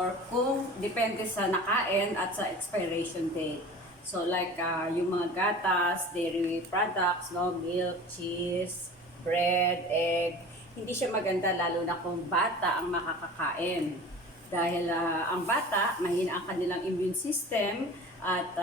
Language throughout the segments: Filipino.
or kung depende sa nakain at sa expiration date. So like yung mga gatas, dairy products, no, milk, cheese, bread, egg, hindi siya maganda lalo na kung bata ang makakakain. Dahil ang bata, mahina ang kanilang immune system at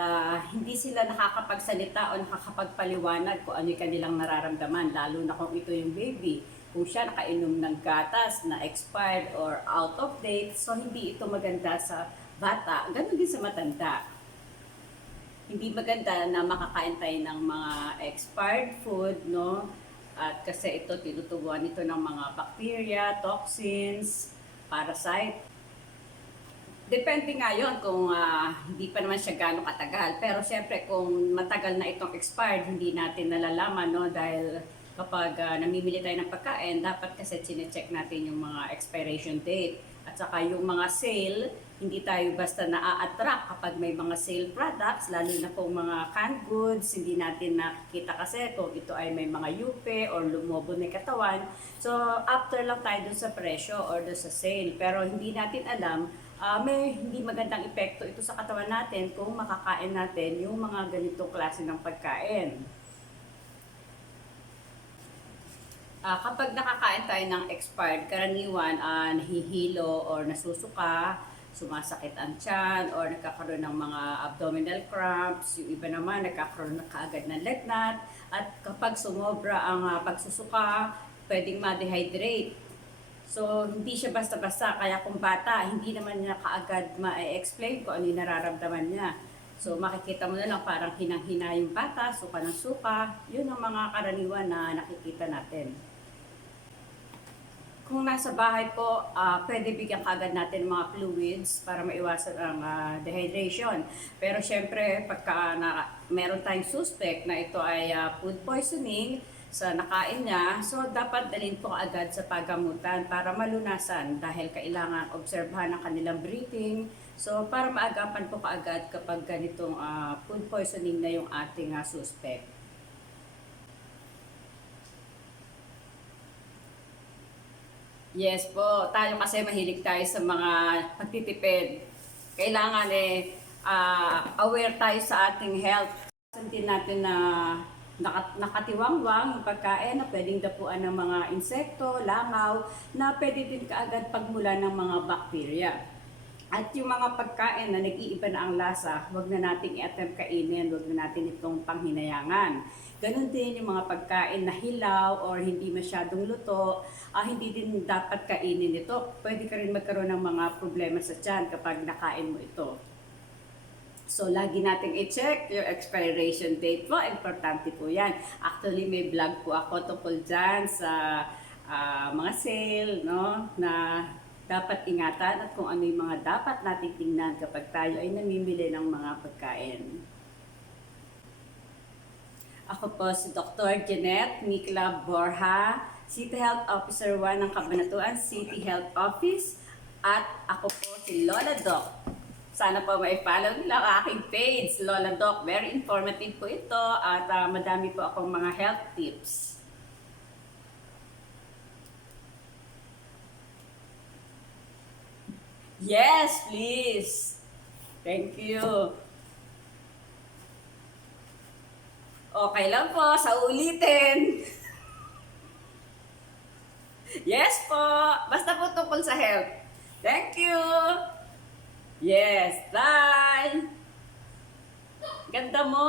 hindi sila nakakapagsalita o nakakapagpaliwanag kung ano yung kanilang nararamdaman, lalo na kung ito yung baby. Kung siya nakainom ng gatas na expired or out of date, so hindi ito maganda sa bata. Ganun din sa matanda. Hindi maganda na makakain tayo ng mga expired food, no? At kasi ito, tinutubuan ito ng mga bacteria, toxins, parasite. Depende nga yun kung hindi pa naman siya gano'ng katagal. Pero siyempre kung matagal na itong expired, hindi natin nalalaman, no? Dahil kapag namimili tayo ng pagkain, dapat kasi chinecheck natin yung mga expiration date. At saka yung mga sale, hindi tayo basta na-attract kapag may mga sale products, lalo na kung mga canned goods, hindi natin nakikita kasi kung ito ay may mga yupe or lumobo na katawan. So, after lang tayo dun sa presyo or dun sa sale. Pero hindi natin alam, may hindi magandang epekto ito sa katawan natin kung makakain natin yung mga ganitong klase ng pagkain. Kapag nakakain tayo ng expired, karaniwan nahihilo or nasusuka, sumasakit ang tiyan, or nagkakaroon ng mga abdominal cramps, yung iba naman nagkakaroon na kaagad ng lagnat, at kapag sumobra ang pagsusuka, pwedeng ma-dehydrate. So, hindi siya basta-basta, kaya kung bata, hindi naman niya kaagad ma-explain kung ano yung nararamdaman niya. So, makikita mo na lang parang hinang-hina yung bata, suka ng suka, yun ang mga karaniwan na nakikita natin. Kung nasa bahay po, pwede bigyan kagad natin mga fluids para maiwasan ang dehydration. Pero syempre, pagka meron tayong suspect na ito ay food poisoning sa nakain niya, so dapat dalhin po agad sa pagamutan para malunasan dahil kailangan obserbahan ang kanilang breathing. So para maagapan po kaagad kapag ganitong food poisoning na yung ating suspect. Yes po, tayo kasi mahilig tayo sa mga pagtitipid. Kailangan aware tayo sa ating health. Sundin natin na nakatiwangwang yung pagkain na pwedeng dapuan ng mga insekto, langaw, na pwede din kaagad pagmula ng mga bakterya. At yung mga pagkain na nag-iiba na ang lasa, huwag na nating i-attempt kainin, huwag na natin itong panghinayangan. Ganon din yung mga pagkain na hilaw or hindi masyadong luto, hindi din dapat kainin ito. Pwede ka rin magkaroon ng mga problema sa tiyan kapag nakain mo ito. So, lagi nating i-check yung expiration date po. Importante po yan. Actually, may vlog po ako tungkol dyan sa mga sale, no, na dapat ingatan at kung ano yung mga dapat nating tingnan kapag tayo ay namimili ng mga pagkain. Ako po si Dr. Jeanette Mikla Borja, City Health Officer 1 ng Cabanatuan City Health Office, at ako po si Lola Doc. Sana po ma-follow nila ang aking page, Lola Doc. Very informative po ito at madami po akong mga health tips. Yes, please. Thank you. Okay lang po, sa ulitin. Yes po, basta po tungkol sa health. Thank you. Yes, bye. Ganda mo.